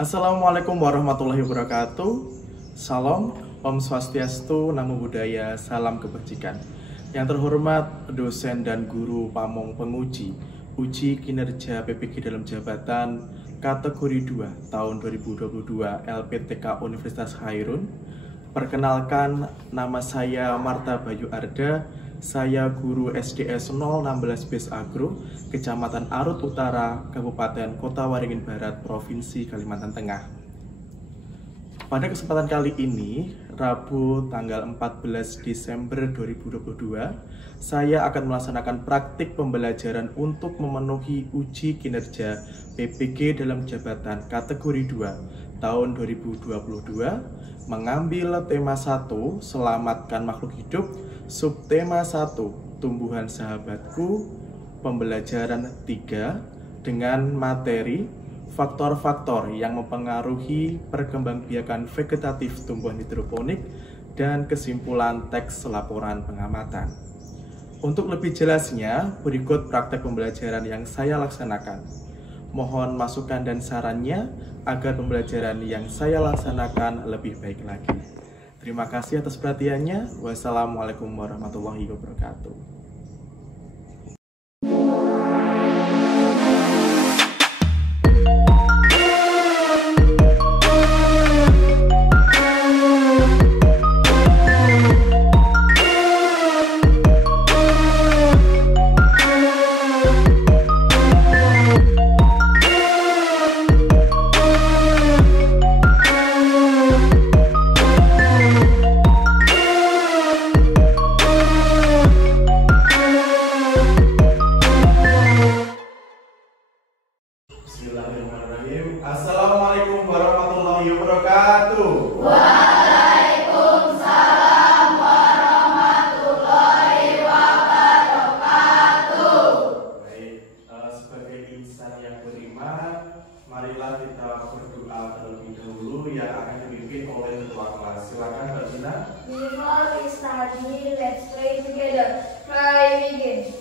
Assalamualaikum warahmatullahi wabarakatuh. Salam, Om Swastiastu, Namo Buddhaya, salam kebajikan. Yang terhormat dosen dan guru pamong penguji uji kinerja PPG dalam jabatan kategori 2 tahun 2022 LPTK Universitas Khairun. Perkenalkan, nama saya Marta Bayu Arda. Saya guru SDS 016 BES Agro, Kecamatan Arut Utara, Kabupaten Kota Waringin Barat, Provinsi Kalimantan Tengah. Pada kesempatan kali ini, Rabu tanggal 14 Desember 2022, saya akan melaksanakan praktik pembelajaran untuk memenuhi uji kinerja PPG dalam jabatan kategori 2 tahun 2022, mengambil tema 1, Selamatkan Makhluk Hidup, subtema 1, Tumbuhan Sahabatku, pembelajaran 3, dengan materi faktor-faktor yang mempengaruhi perkembangbiakan vegetatif tumbuhan hidroponik dan kesimpulan teks laporan pengamatan. Untuk lebih jelasnya, berikut praktek pembelajaran yang saya laksanakan. Mohon masukan dan sarannya agar pembelajaran yang saya laksanakan lebih baik lagi. Terima kasih atas perhatiannya. Wassalamualaikum warahmatullahi wabarakatuh. Bismillahirrahmanirrahim. Assalamualaikum warahmatullahi wabarakatuh. Waalaikumsalam warahmatullahi wabarakatuh. Baik, sebagai insan yang beriman, marilah kita berdoa terlebih dahulu yang akan dipimpin oleh ketua kelas. Silakan Mbak Dina. Before we start, let's pray together. Pray begin.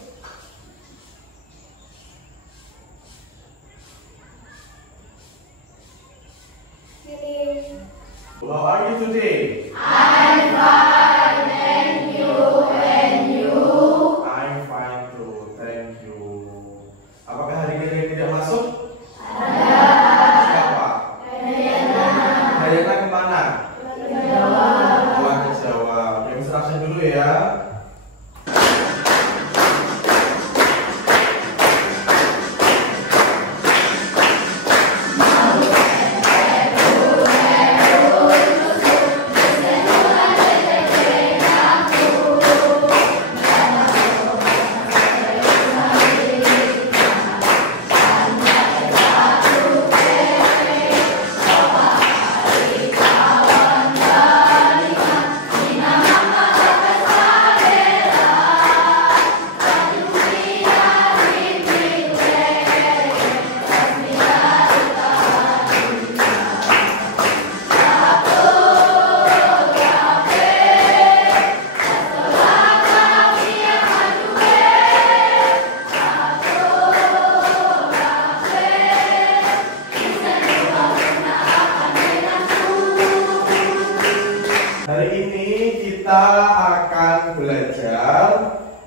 How are you today? I'm fine, thank you, and you? I'm fine too, thank you. Apakah hari ini tidak masuk? Ada. Siapa? Dayana kemana? Pulang ke Jawa. Yang serahkan dulu ya. Hari ini kita akan belajar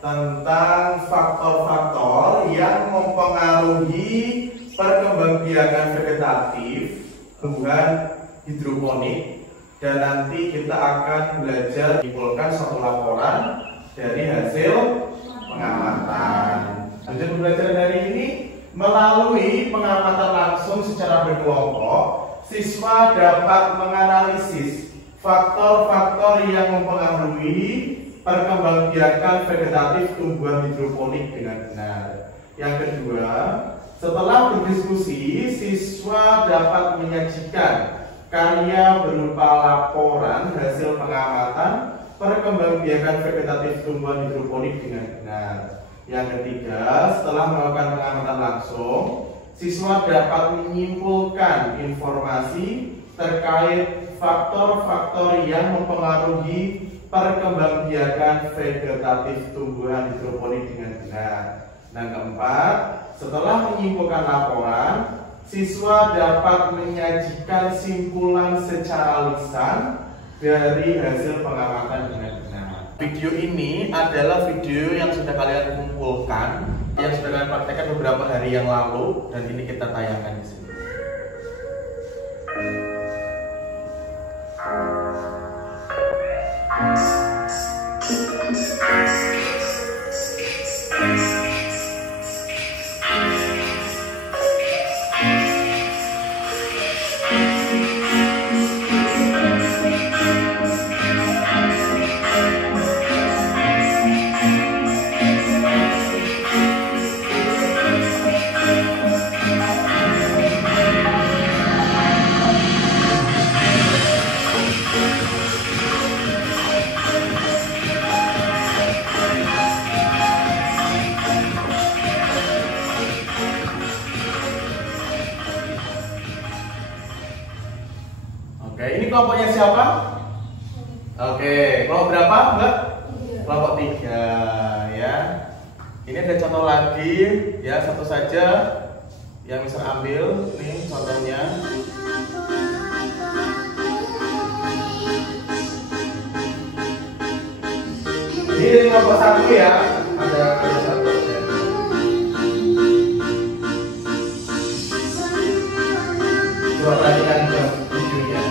tentang faktor-faktor yang mempengaruhi perkembangbiakan vegetatif tumbuhan hidroponik, dan nanti kita akan belajar menyimpulkan suatu laporan dari hasil pengamatan. Tujuan pembelajaran hari ini, melalui pengamatan langsung secara berkelompok, siswa dapat menganalisis faktor-faktor yang mempengaruhi perkembangbiakan vegetatif tumbuhan hidroponik dengan benar. Yang kedua, setelah berdiskusi, siswa dapat menyajikan karya berupa laporan hasil pengamatan perkembangbiakan vegetatif tumbuhan hidroponik dengan benar. Yang ketiga, setelah melakukan pengamatan langsung, siswa dapat menyimpulkan informasi terkait faktor-faktor yang mempengaruhi perkembangbiakan vegetatif tumbuhan hidroponik dengan benar. Dan keempat, setelah menyimpulkan laporan, siswa dapat menyajikan simpulan secara lisan dari hasil pengamatan dengan benar. Video ini adalah video yang sudah kalian kumpulkan, yang sudah kalian praktekkan beberapa hari yang lalu, dan ini kita tayangkan di sini. Oke, ini kelompoknya siapa? Oke, kelompok berapa, Mbak? Kelompok 3 ya. Ini ada contoh lagi ya, satu saja yang bisa ambil. Ini contohnya. Ini kelompok 1 ya. Ada kelompok 1. Coba perhatikan videonya.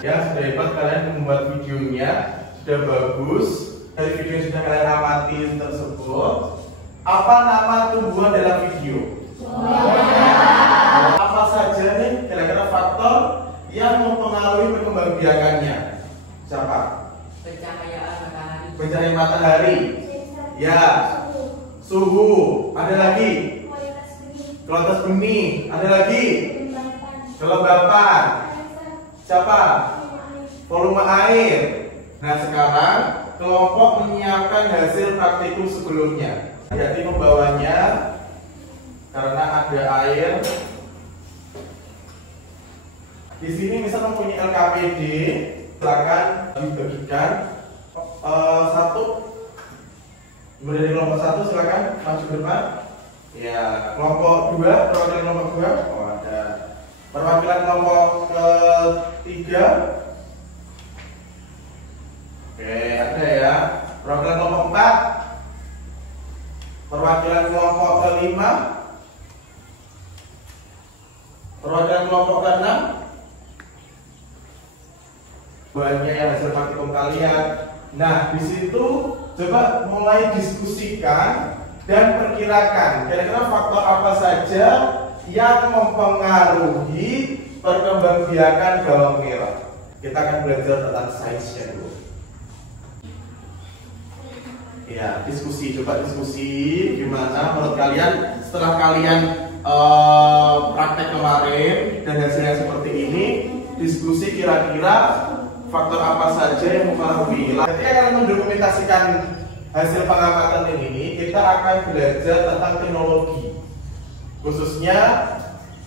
Ya, sudah hebat kalian membuat videonya, sudah bagus. Dari video yang sudah kalian amati tersebut, apa nama tumbuhan dalam video? Apa saja nih kira-kira faktor yang mempengaruhi perkembangbiakannya? Siapa? Pencahayaan matahari. Pencahayaan matahari. Ya. Suhu. Ada lagi? Kualitas bumi. Ada lagi? Kelembapan. Siapa? Volume air. Nah, sekarang kelompok menyiapkan hasil praktikum sebelumnya. Jadi membawanya karena ada air. Di sini misal mempunyai LKPD, silakan dibagikan. Satu dari kelompok 1 silakan maju ke depan. Ya, kelompok 2, perwakilan kelompok 2. Oh, ada. Perwakilan kelompok ketiga. Oke, ada ya. Perwakilan kelompok 4. Perwakilan kelompok kelima. Perwakilan kelompok ke-6. Banyak yang hasil praktikum kalian. Nah, di situ coba mulai diskusikan dan perkirakan kira-kira faktor apa saja yang mempengaruhi perkembangbiakan bawang merah. Kita akan belajar tentang sainsnya dulu. Ya, diskusi, coba diskusi gimana menurut kalian setelah kalian praktek kemarin dan hasilnya seperti ini. Diskusi kira-kira faktor apa saja yang mempengaruhi. Ketika kalian mendokumentasikan hasil pengamatan ini, kita akan belajar tentang teknologi, khususnya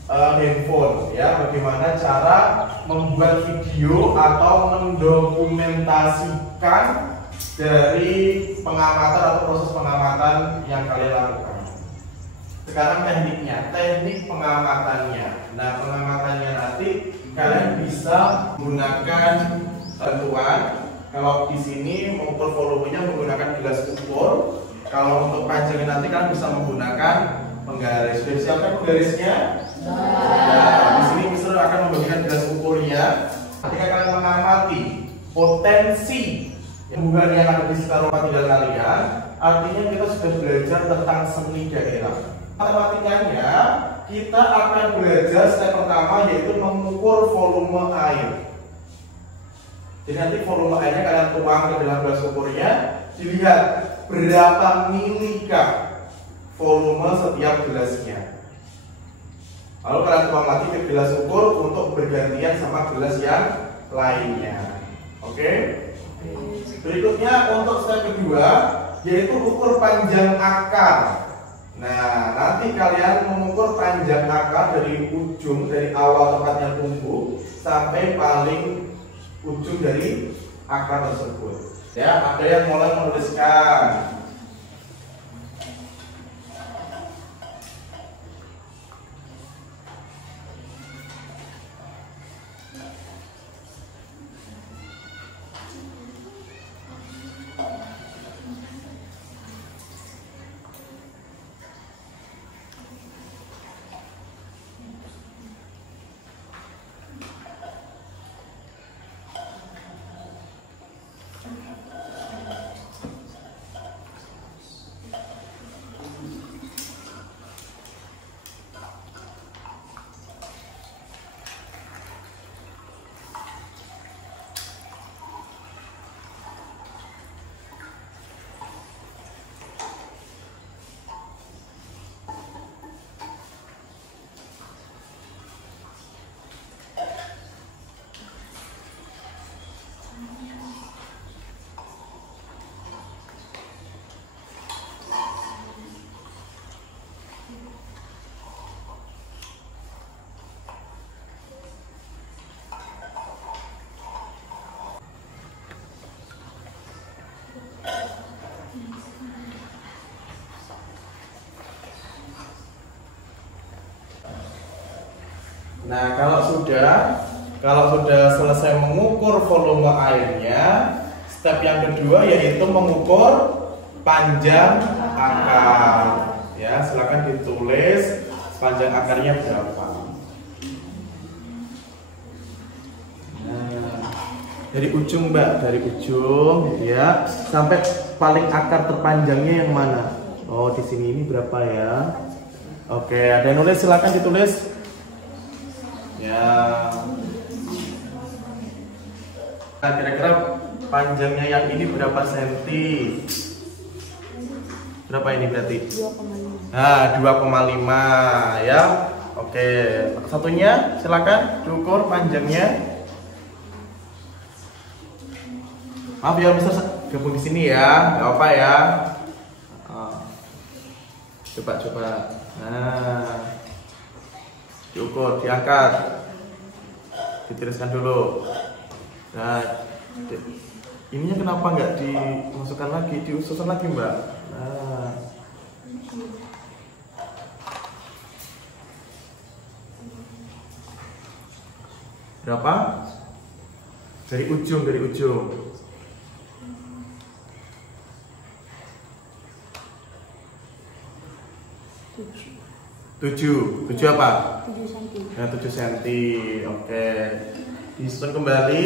handphone ya, bagaimana cara membuat video atau mendokumentasikan dari pengamatan atau proses pengamatan yang kalian lakukan. Sekarang tekniknya, teknik pengamatannya. Nah, pengamatannya nanti kalian bisa menggunakan bantuan. Kalau di sini mengukur volumenya menggunakan gelas ukur. Kalau untuk panjangnya nanti kalian bisa menggunakan penggaris. Sudah disiapkan penggarisnya? Nah, di sini Mister akan membagikan gelas ukurnya. Ketika kalian mengamati potensi tumbuhan yang ada di sekitar rumah tinggal kalian, artinya kita sudah belajar tentang seni daerah. Matematikanya kita akan belajar step pertama yaitu mengukur volume air. Jadi nanti volume airnya kalian tuang ke dalam gelas ukurnya, dilihat berapa mililiter volume setiap gelasnya. Lalu kalian tuang lagi ke gelas ukur untuk bergantian sama gelas yang lainnya. Oke? Berikutnya untuk step kedua yaitu ukur panjang akar. Nah, nanti kalian mengukur panjang akar dari ujung, dari awal tempatnya tumbuh sampai paling ujung dari akar tersebut. Ya, ada yang mulai menuliskan. Nah, kalau sudah selesai mengukur volume airnya, step yang kedua yaitu mengukur panjang akar. Ya, silakan ditulis panjang akarnya berapa. Nah, dari ujung, Mbak, dari ujung ya sampai paling akar terpanjangnya yang mana? Oh, di sini ini berapa ya? Oke, ada yang nulis, silakan ditulis. Ya, nah, kira-kira panjangnya yang ini berapa senti? Berapa ini berarti? 2,5. Nah, 2,5 ya. Oke, satunya silakan diukur panjangnya. Maaf ya, bisa gabung di sini ya, nggak apa ya. Coba. Nah, diukur, diangkat, ditiriskan dulu. Nah, ininya kenapa nggak dimasukkan lagi, diususkan lagi, Mbak? Nah, berapa? Dari ujung. 7 apa? 7 cm. Ya, 7 cm. Oke. Disusun kembali.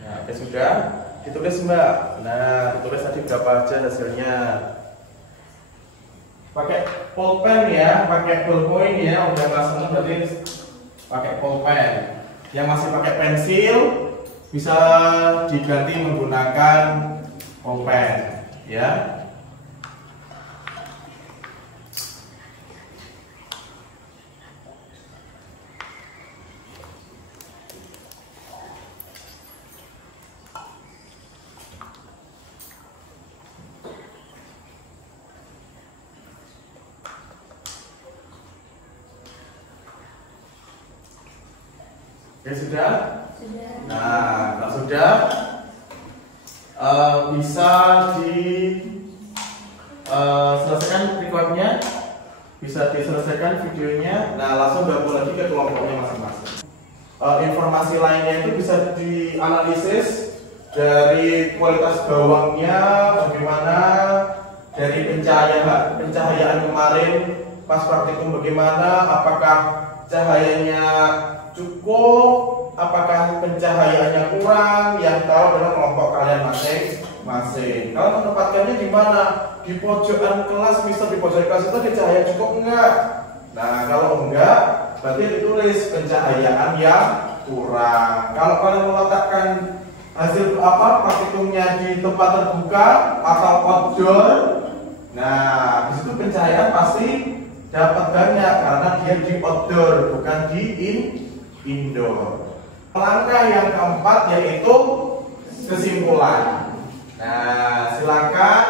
Nah, oke, sudah. Ditulis, Mbak. Nah, ditulis tadi berapa aja hasilnya. Pakai pulpen ya, pakai ballpoint ya. Udah kelas 6 berarti pakai pulpen. Yang masih pakai pensil bisa diganti menggunakan pulpen ya. Oke, sudah? Sudah. Nah, kalau sudah bisa selesaikan recordnya, bisa diselesaikan videonya. Nah, langsung gabung lagi ke kelompoknya masing-masing. Informasi lainnya itu bisa dianalisis dari kualitas bawangnya, bagaimana, dari pencahayaan kemarin pas praktikum bagaimana, apakah cahayanya cukup, apakah pencahayaannya kurang, yang tahu adalah kelompok kalian masing-masing. Kalau menempatkannya di mana? Di pojokan kelas, misal di pojokan kelas itu ada cahaya cukup enggak? Nah, kalau enggak, berarti ditulis pencahayaan yang kurang. Kalau kalian meletakkan hasil praktikumnya di tempat terbuka atau outdoor, nah disitu pencahayaan pasti dapat banyak karena dia di outdoor bukan di indoor. Langkah yang keempat yaitu kesimpulan. Nah, silakan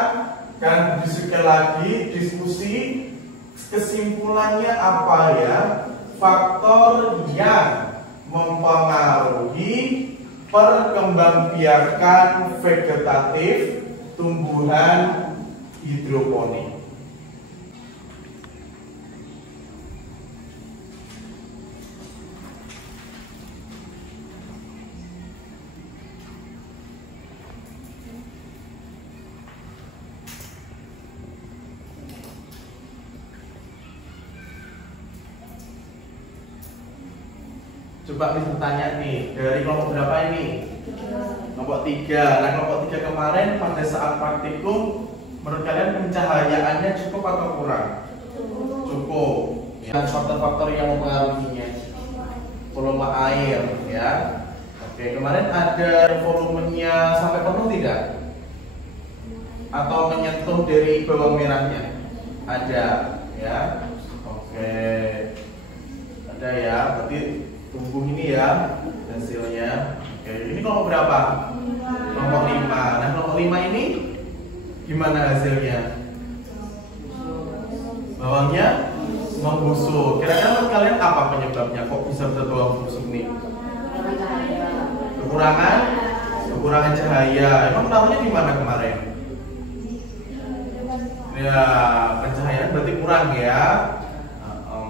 kan sekali lagi diskusi kesimpulannya apa ya, faktor yang mempengaruhi perkembangbiakan vegetatif tumbuhan hidroponik. Coba bisa tanya nih, dari kelompok berapa ini? Kelompok 3. Nah, kelompok 3 kemarin pada saat praktikum, menurut kalian pencahayaannya cukup atau kurang? Cukup. Dan faktor-faktor yang mempengaruhinya, volume air, ya. Oke, kemarin ada volumenya sampai penuh tidak? Atau menyentuh dari bawang merahnya? Ada, ya. Oke, ada ya. Berarti tumbuh ini ya hasilnya. Oke, ini kelompok berapa? Kelompok 5. Nah, kelompok 5 ini gimana hasilnya? Bawangnya membusuk. Kira-kira menurut kalian apa penyebabnya? Kok bisa bawang membusuk nih? Kekurangan cahaya. Emang tahunya di mana kemarin? Ya, pencahayaan berarti kurang ya.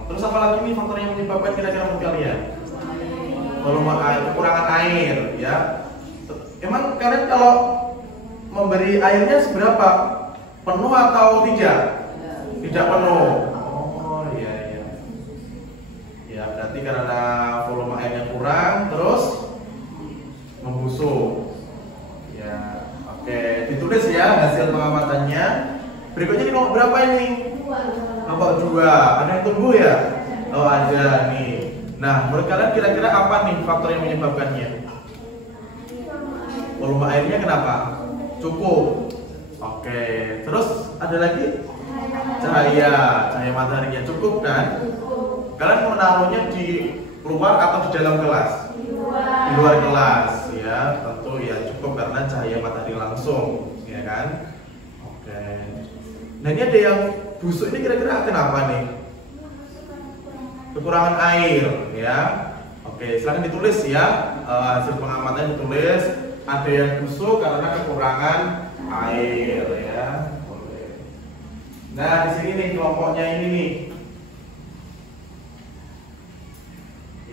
Terus apa lagi nih faktor yang menyebabkan kira-kira menurut kalian? Volume air, kekurangan air, ya. Emang kalian kalau memberi airnya seberapa? Penuh atau tidak? Tidak penuh. Oh iya iya. Ya berarti karena volume airnya kurang, terus membusuk. Ya, oke. Ditulis ya hasil pengamatannya. Berikutnya di kelompok berapa ini? Kelompok 2. Ada yang tumbuh ya? Oh ada nih. Nah, menurut kalian kira-kira apa nih faktor yang menyebabkannya? Volume airnya kenapa? Cukup. Oke, terus ada lagi? Cahaya mataharinya cukup kan? Kalian mau naruhnya di luar atau di dalam kelas? Di luar kelas, ya. Tentu ya cukup karena cahaya matahari langsung, ya kan? Oke. Nah, ini ada yang busuk ini kira-kira kenapa nih? Kekurangan air, ya. Oke, silakan ditulis ya hasil pengamatan ditulis. Ada yang busuk karena kekurangan air, ya. Boleh. Nah, di sini nih kelompoknya ini nih.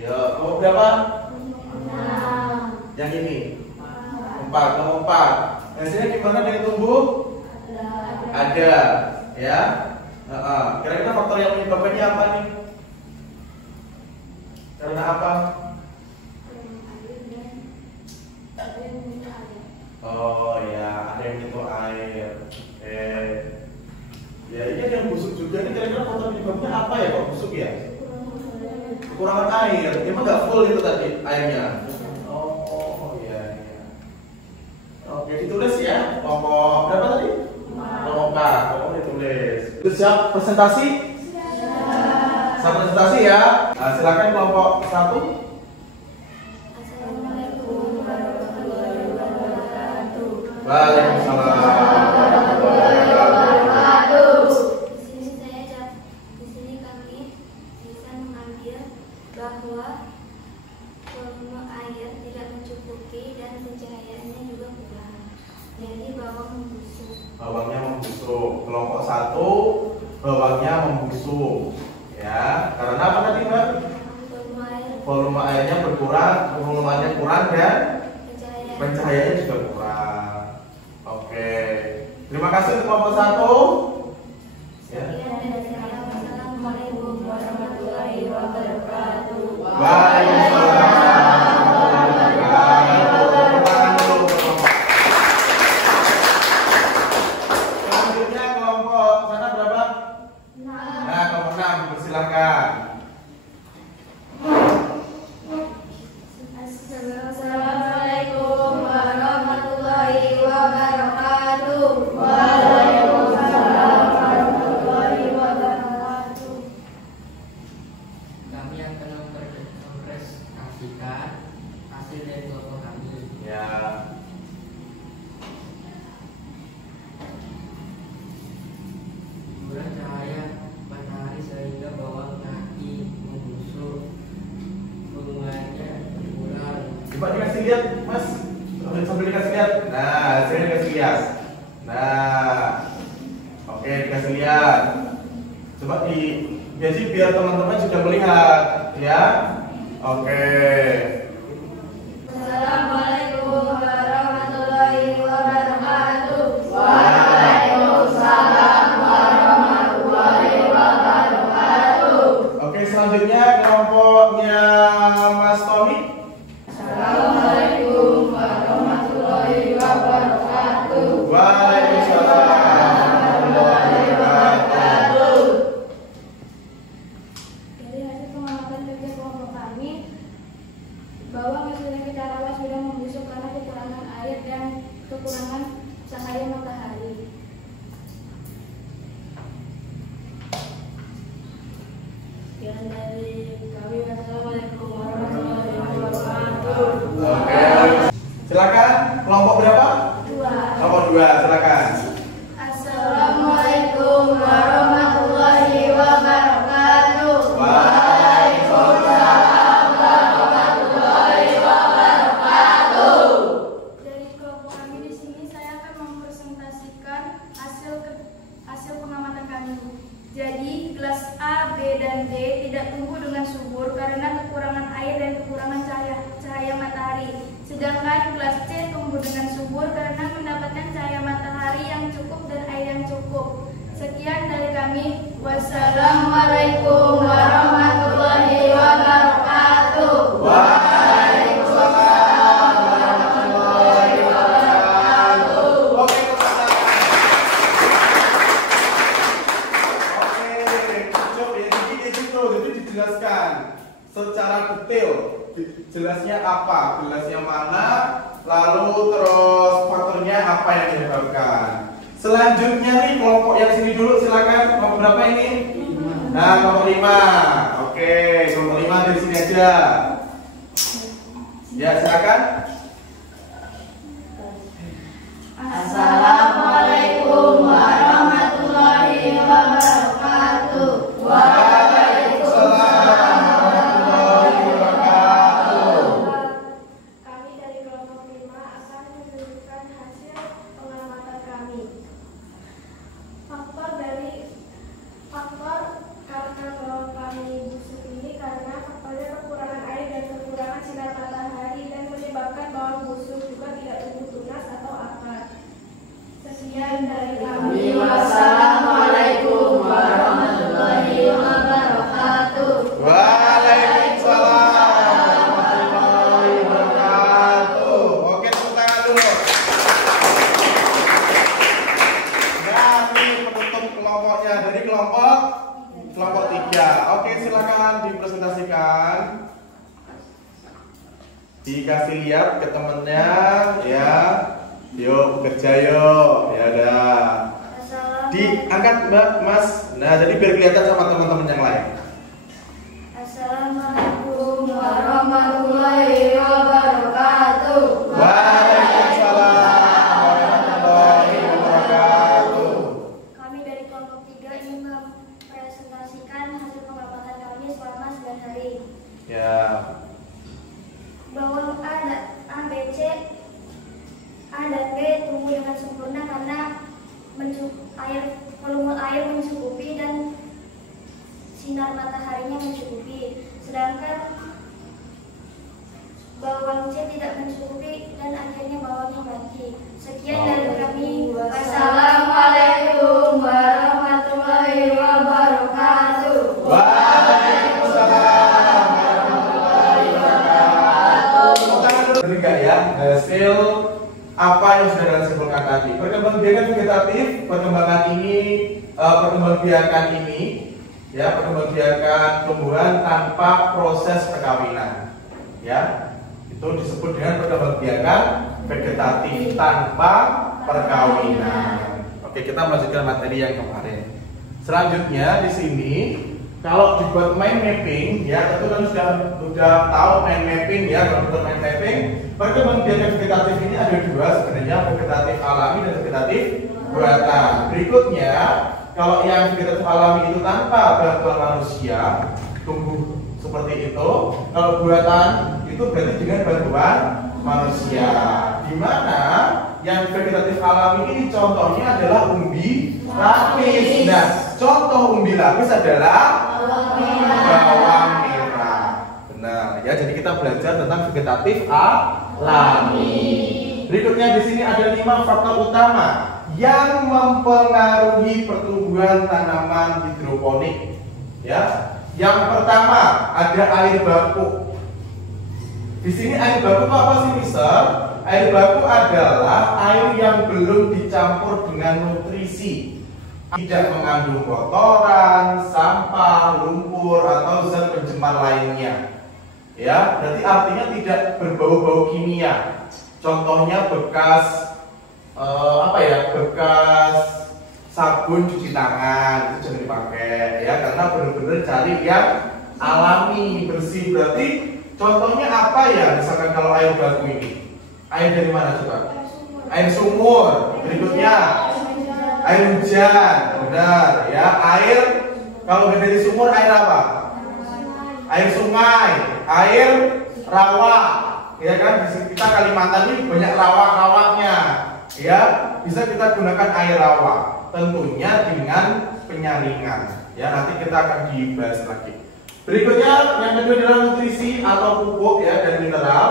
Ya, kelompok berapa? 6. Yang ini 4, kelompok 4. Hasilnya gimana dengan tumbuh? Ada, ya. Kira-kira faktor yang menyebabkannya apa nih? Karena apa? Oh ya, ada yang nyentuh air. Ya ini ada yang busuk juga. Ini kira-kira faktor penyebabnya apa ya kok busuk ya? Kekurangan air. Emang nggak full itu tadi airnya? Oh iya. Oke, ditulis ya. Kelompok berapa tadi? Kelompok 4. Kelompok ditulis. Siap presentasi? Siap presentasi ya. Nah, silakan kelompok 1. Assalamualaikum warahmatullahi wabarakatuh. Waalaikumsalam. Di sini kami bisa mengambil bahwa volume air tidak mencukupi dan pencahayaannya juga kurang. Jadi bawang membusuk. Bawangnya membusuk. Kelompok 1 bawangnya membusuk. Ya, karena apa tadi Mbak? Volume airnya berkurang, volume airnya kurang dan pencahayaannya juga kurang. Oke. Terima kasih untuk kelompok 1. Ya. Assalamualaikum warahmatullahi wabarakatuh. Waalaikumsalam. Selanjutnya kelompok sana berapa? Nah, kelompok 6 dipersilakan. presentasikan hasil dari kelompok kami. Ya. Guguran cahaya matahari sehingga bawah kaki membusuk, bunganya berkurang. Coba dikasih lihat, Mas. Sambil dikasih lihat. Nah, hasilnya dikasih lihat. Nah, oke, dikasih lihat. Coba jadi biar teman-teman juga melihat, ya. Oke. Assalamualaikum warahmatullahi wabarakatuh. Waalaikumsalam warahmatullahi wabarakatuh. Oke, selanjutnya kelompoknya Mas Tommy. Assalamualaikum warahmatullahi wabarakatuh. Waalaikumsalam warahmatullahi wabarakatuh. Dari hasil pengamatan kerja kelompok kami, bahwa mesudah kita rawat sudah membusuk karena kekurangan air dan kekurangan cahaya matahari. Sekian dari kami. Wassalamualaikum warahmatullahi wabarakatuh. Oke. Silakan kelompok berapa? 2. Kelompok 2, silakan. Assalamualaikum warahmatullahi wabarakatuh. Waalaikumsalam warahmatullahi wabarakatuh. Dari kelompok kami di sini saya akan mempresentasikan hasil pengamatan kami. Jadi kelas A, B, dan D tidak tumbuh dengan subur karena kekurangan air dan kekurangan cahaya matahari. Sedangkan kelas C tumbuh dengan subur karena mendapatkan cahaya matahari yang cukup dan air yang cukup. Sekian dari kami. Wassalamualaikum warahmatullahi wabarakatuh. Waalaikumsalam warahmatullahi wabarakatuh. Oke, jadi dijelaskan secara detail. Jelasnya apa, gelasnya mana, lalu terus faktornya apa yang menyebabkan. Selanjutnya nih kelompok yang sini dulu, silakan. Kelompok berapa ini? Nah, kelompok 5. Oke, kelompok 5 dari sini aja. Ya, silakan. Assalamualaikum warahmatullahi wabarakatuh. Waalaikumsalam warahmatullahi wabarakatuh. Kami dari kelompok 5 akan menunjukkan hasil pengamatan kami. Faktor karena kelompok kami busuk ini karena faktornya kekurangan air dan kekurangan sinar matahari dan menyebabkan bawang busuk juga tidak tumbuh tunas atau akar. Sekian dari kami. Wassalamualaikum warahmatullahi wabarakatuh. Waalaikumsalam warahmatullahi wabarakatuh. Oke, tepuk tangan dulu. Nah, ini penutup kelompoknya dari kelompok 3. Oke, silakan dipresentasikan. Dikasih lihat ke temennya, ya. Yuk, bekerja yuk. Ya udah. Diangkat Mbak, Mas. Nah, jadi biar kelihatan sama teman-teman yang lain. Assalamualaikum warahmatullahi wabarakatuh. Waalaikumsalam warahmatullahi wabarakatuh. Kami dari kelompok 3 ingin mempresentasikan hasil pengamatan kami selama 9 hari. Ya. Bawang A, B, C, A dan B tumbuh dengan sempurna karena volume air mencukupi dan sinar mataharinya mencukupi. Sedangkan bawang C tidak mencukupi dan akhirnya bawangnya mati. Sekian dari kami. Wassalamualaikum warahmatullahi wabarakatuh. Waalaikumsalam warahmatullahi wabarakatuh. Enggak ya, hasil apa yang sudah disimpulkan tadi. Perkembangbiakan vegetatif, perkembangan ini ya, perkembangbiakan tumbuhan tanpa proses perkawinan. Ya, itu disebut dengan perkembangbiakan vegetatif tanpa perkawinan. Oke, kita melanjutkan materi yang kemarin. Selanjutnya di sini kalau dibuat mind mapping ya, tentu kan sudah sudah tahu main mapping ya, komputer main mapping, perkembangan vegetatif ini ada dua sebenarnya, vegetatif alami dan vegetatif buatan. Berikutnya, kalau yang vegetatif alami itu tanpa bantuan manusia, tumbuh seperti itu. Kalau buatan itu berarti dengan bantuan manusia. Di mana yang vegetatif alami ini contohnya adalah umbi lapis. Nah, contoh umbi lapis adalah bawang merah. Benar ya. Jadi kita belajar tentang vegetatif alami. Berikutnya di sini ada 5 faktor utama yang mempengaruhi pertumbuhan tanaman hidroponik. Ya. Yang pertama ada air baku. Di sini air baku itu apa sih, Mister? Air baku adalah air yang belum dicampur dengan nutrisi, tidak mengandung kotoran, sampah, lumpur atau zat pencemar lainnya. Ya, berarti artinya tidak berbau-bau kimia. Contohnya bekas bekas sabun cuci tangan itu jangan dipakai ya, karena benar-benar cari yang alami, bersih. Berarti contohnya apa ya? Misalkan kalau air baku ini, air dari mana coba? Air sumur. Berikutnya air hujan, benar ya. Air kalau dari sumur air apa? Air sungai, air rawa, ya kan? Di kita Kalimantan ini banyak rawa-rawanya, ya. Bisa kita gunakan air rawa. Tentunya dengan penyaringan. Ya, nanti kita akan dibahas lagi. Berikutnya yang kedua adalah nutrisi atau pupuk ya, dan mineral.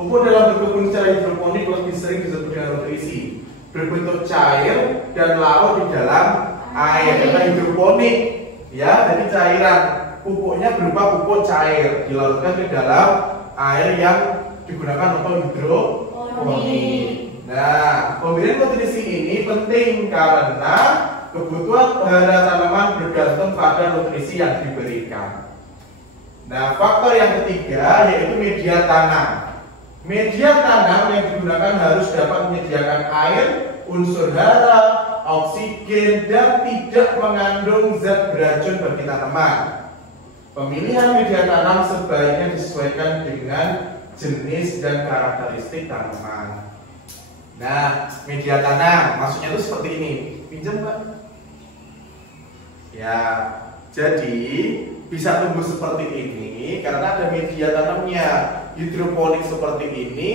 Pupuk dalam berkebun secara hidroponik lebih sering disebut dengan nutrisi, berbentuk cair dan larut di dalam air. Karena hidroponik ya, jadi cairan. Pupuknya berupa pupuk cair dilarutkan ke dalam air yang digunakan untuk hidroponik. Nah, pemberian nutrisi ini penting karena kebutuhan hara tanaman bergantung pada nutrisi yang diberikan. Nah, faktor yang ketiga yaitu media tanam. Media tanam yang digunakan harus dapat menyediakan air, unsur hara, oksigen, dan tidak mengandung zat beracun bagi tanaman. Pemilihan media tanam sebaiknya disesuaikan dengan jenis dan karakteristik tanaman. Nah, media tanam maksudnya itu seperti ini. Pinjam, Pak. Ya, jadi bisa tumbuh seperti ini karena ada media tanamnya. Hidroponik seperti ini.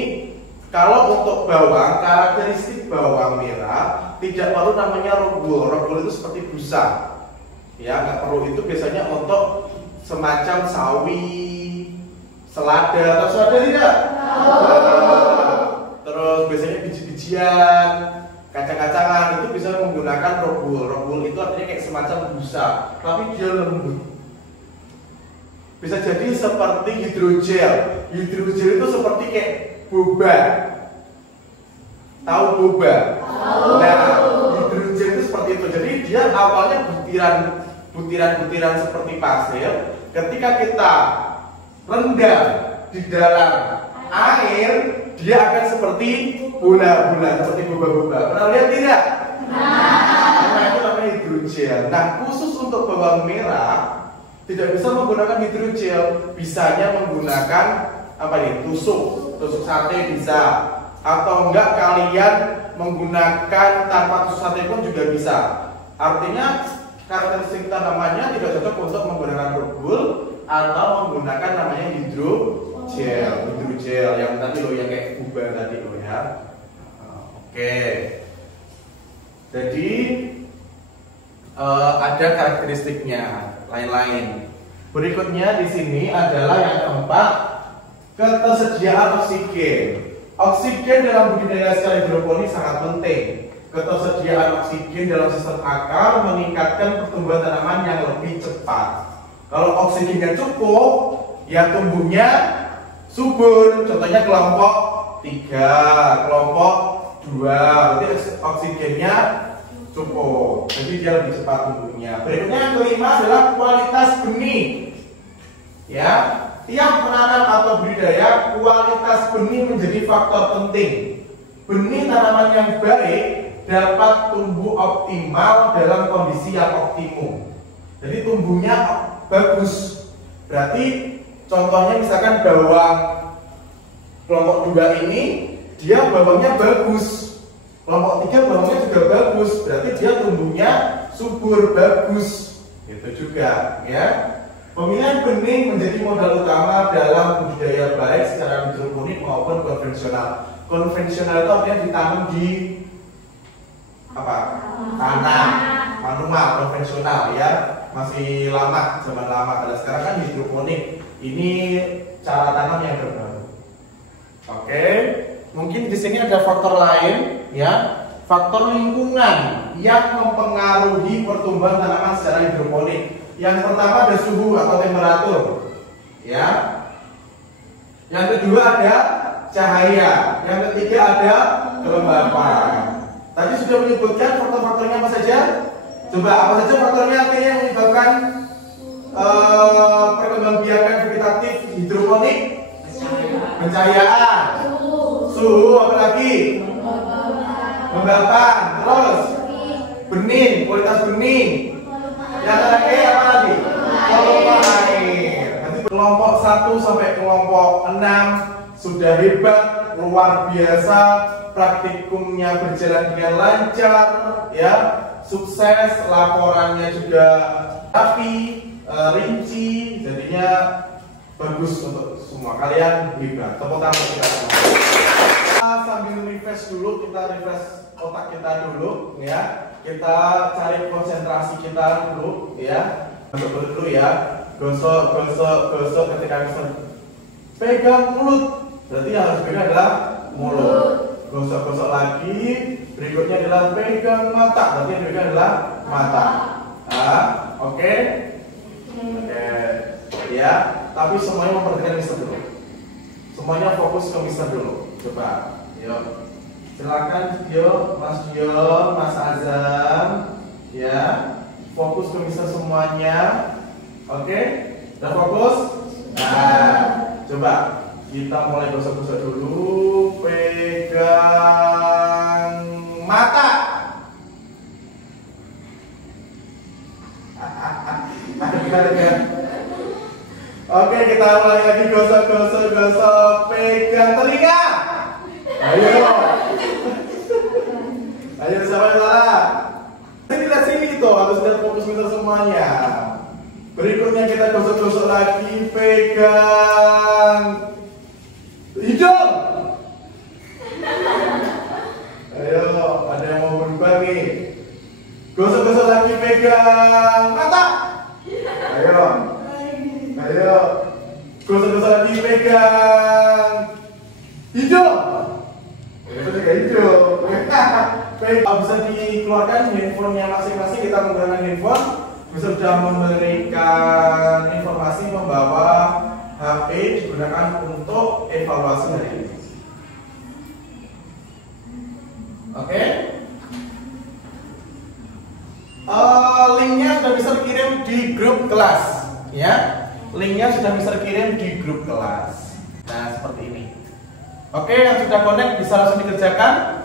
Kalau untuk bawang, karakteristik bawang merah tidak perlu namanya rombul. Rombul itu seperti busa. Ya, nggak perlu. Itu biasanya untuk semacam sawi, selada, atau selada tidak? Terus biasanya biji-bijian, kacang-kacangan itu bisa menggunakan rombul. Rombul itu artinya kayak semacam busa, tapi dia lembut. Bisa jadi seperti hidrogel. Hidrogel itu seperti kayak boba. Tahu boba? Nah, hidrogel itu seperti itu. Jadi dia awalnya butiran-butiran seperti pasir. Ketika kita rendam di dalam air, dia akan seperti bola-bola, seperti boba-boba. Pernah lihat tidak? Nah, itu namanya hidrogel. Nah, khusus untuk bawang merah tidak bisa menggunakan hidrogel, bisanya menggunakan apa ini? Tusuk sate bisa, atau enggak kalian menggunakan tanpa tusuk sate pun juga bisa. Artinya karakteristik tanamannya tidak cocok untuk menggunakan rombul atau menggunakan namanya hidrogel yang tadi lo yang kayak boba tadi lo ya. Oke. Jadi ada karakteristiknya lain-lain. Berikutnya di sini adalah yang keempat, ketersediaan oksigen. Oksigen dalam budidaya skala hidroponik sangat penting. Ketersediaan oksigen dalam sistem akar meningkatkan pertumbuhan tanaman yang lebih cepat. Kalau oksigennya cukup, ya tumbuhnya subur. Contohnya kelompok 3, kelompok 2, berarti oksigennya cukup, jadi dia lebih cepat tumbuhnya. Berikutnya yang kelima adalah kualitas benih. Ya, tiap penanam atau budidaya, kualitas benih menjadi faktor penting. Benih tanaman yang baik dapat tumbuh optimal dalam kondisi yang optimum. Jadi tumbuhnya bagus. Berarti Contohnya misalkan bawang kelompok 2 ini dia bawangnya bagus, kelompok 3 bawangnya juga bagus, berarti dia tumbuhnya subur, bagus, gitu juga ya. Pemilihan benih menjadi modal utama dalam budidaya baik secara hidroponik maupun konvensional. Konvensional itu artinya ditanam di apa? Tanah manual, konvensional ya, masih lama, zaman lama. Kalau sekarang kan hidroponik, ini cara tanam yang terbaru. Oke, mungkin di sini ada faktor lain ya, faktor lingkungan yang mempengaruhi pertumbuhan tanaman secara hidroponik. Yang pertama ada suhu atau temperatur ya. Yang kedua ada cahaya, yang ketiga ada kelembapan. Tadi sudah menyebutkan faktor-faktornya apa saja? Coba apa saja faktornya artinya yang menyebabkan perkembangbiakan vegetatif hidroponik? Pencahayaan, suhu, apa lagi? Kelembapan, terus benih, kualitas benih. Yang terakhir apa lagi? Volume air. Nanti kelompok 1 sampai kelompok 6 sudah hebat, luar biasa, praktikumnya berjalan dengan lancar, ya, sukses, laporannya juga rapi, rinci, jadinya bagus untuk semua. Kalian hebat. Tepuk tangan untuk kita semua. Sambil refresh dulu, kita refresh otak kita dulu, ya. Kita cari konsentrasi kita dulu, ya. Gosok dulu ya. Gosok ketika bisa pegang mulut. Berarti yang harus pegang adalah mulut. Gosok lagi. Berikutnya adalah pegang mata. Berarti yang pegang adalah mata. Oke. Ya. Tapi semuanya memperhatikan Mister dulu. Semuanya fokus ke Mister dulu. Coba. Yuk. Silakan Mas Dio, Mas Azam, ya, fokus ke Mister semuanya, oke? Udah fokus? Nah, coba kita mulai gosok-gosok dulu, pegang mata. Oke, kita mulai lagi gosok, pegang telinga. Ayo siapa yang salah? Lihat sini tuh, harus lihat fokus Mister semuanya. Berikutnya kita gosok lagi, pegang hidung. Ayo, ada yang mau berubah nih? Gosok lagi, pegang mata. Ayo, gosok lagi, pegang hidung. Itu juga hijau. Baik, bisa dikeluarkan handphonenya masing-masing. Kita menggunakan handphone. Bisa sudah memberikan informasi membawa HP digunakan untuk evaluasi hari ini. Oke. Linknya sudah bisa dikirim di grup kelas, ya. Linknya sudah bisa dikirim di grup kelas. Nah, seperti ini. Oke, yang sudah connect bisa langsung dikerjakan.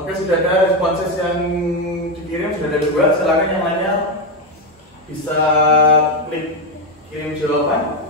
Oke, sudah ada responses yang dikirim, sudah ada 2. Silakan yang lainnya bisa klik kirim jawaban.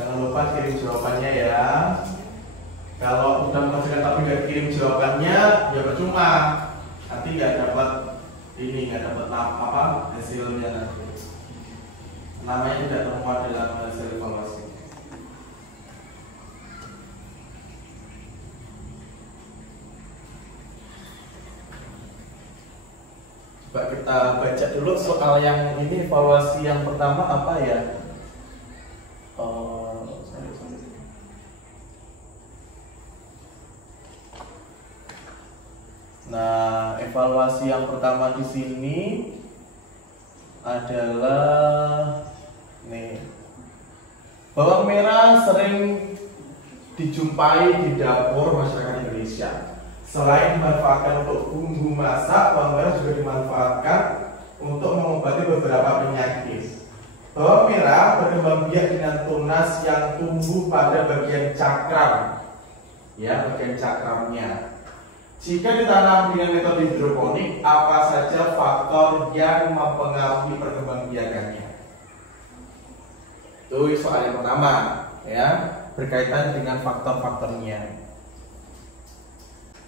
Jangan lupa kirim jawabannya ya. Kalau udah mengerjakan tapi nggak kirim jawabannya, ya percuma. Nanti nggak dapat nggak dapat apa hasilnya nanti. Namanya tidak termuat dalam hasil evaluasi. Coba kita baca dulu soal yang ini, evaluasi yang pertama apa ya? Nah, evaluasi yang pertama di sini adalah nih, bawang merah sering dijumpai di dapur masyarakat Indonesia. Selain dimanfaatkan untuk bumbu masak, bawang merah juga dimanfaatkan untuk mengobati beberapa penyakit. Bawang merah berkembang biak dengan tunas yang tumbuh pada bagian cakram, ya, bagian cakramnya. Jika ditanam dengan metode hidroponik, apa saja faktor yang mempengaruhi perkembangbiakannya? Itu soal yang pertama, ya, berkaitan dengan faktor-faktornya.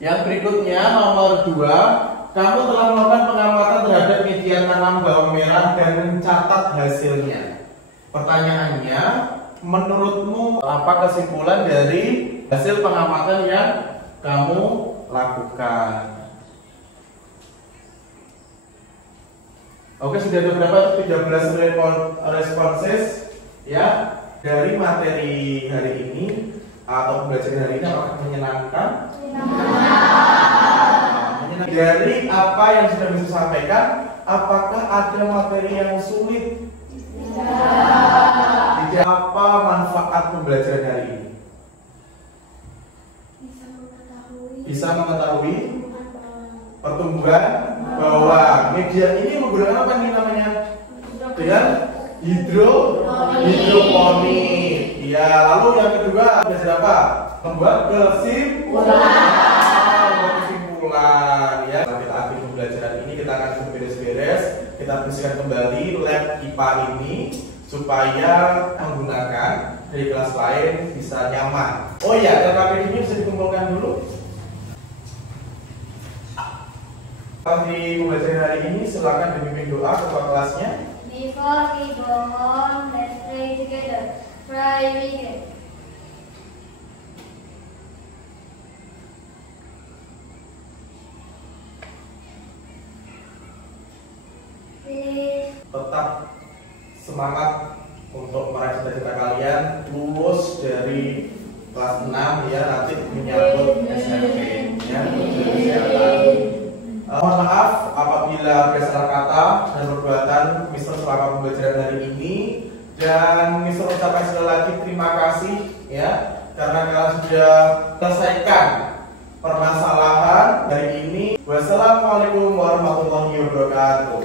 Yang berikutnya nomor 2, kamu telah melakukan pengamatan terhadap media tanam bawang merah dan mencatat hasilnya. Pertanyaannya, menurutmu apa kesimpulan dari hasil pengamatan yang kamu lakukan? Oke, sudah ada berapa? 13 responses ya dari materi hari ini atau pembelajaran hari ini. Apakah menyenangkan? Dari apa yang sudah bisa sampaikan, apakah ada materi yang sulit? Tidak. Apa manfaat pembelajaran hari ini? Bisa mengetahui pertumbuhan bawang. Media ini menggunakan apa nih namanya? Dengan hidroponik. Ya, lalu yang kedua belajar apa? Membuat kesimpulan. Ya, kita akhiri pembelajaran ini, kita akan beres-beres. Kita bersihkan kembali lab IPA ini supaya menggunakan dari kelas lain bisa nyaman. Oh iya, LKPD ini bisa dikumpulkan dulu. Di pembelajaran hari ini silakan dipimpin doa ketua kelasnya. Before we go home, let's pray together. Pray weekend. Tetap semangat untuk meraih cita-cita kalian, lulus dari kelas 6 ya, nanti menyambut SMP ya, mohon maaf apabila ada salah kata dan perbuatan Mister selama pembelajaran hari ini, dan Mister ucapkan sekali lagi terima kasih ya karena kalian sudah selesaikan permasalahan hari ini. Wassalamualaikum warahmatullahi wabarakatuh.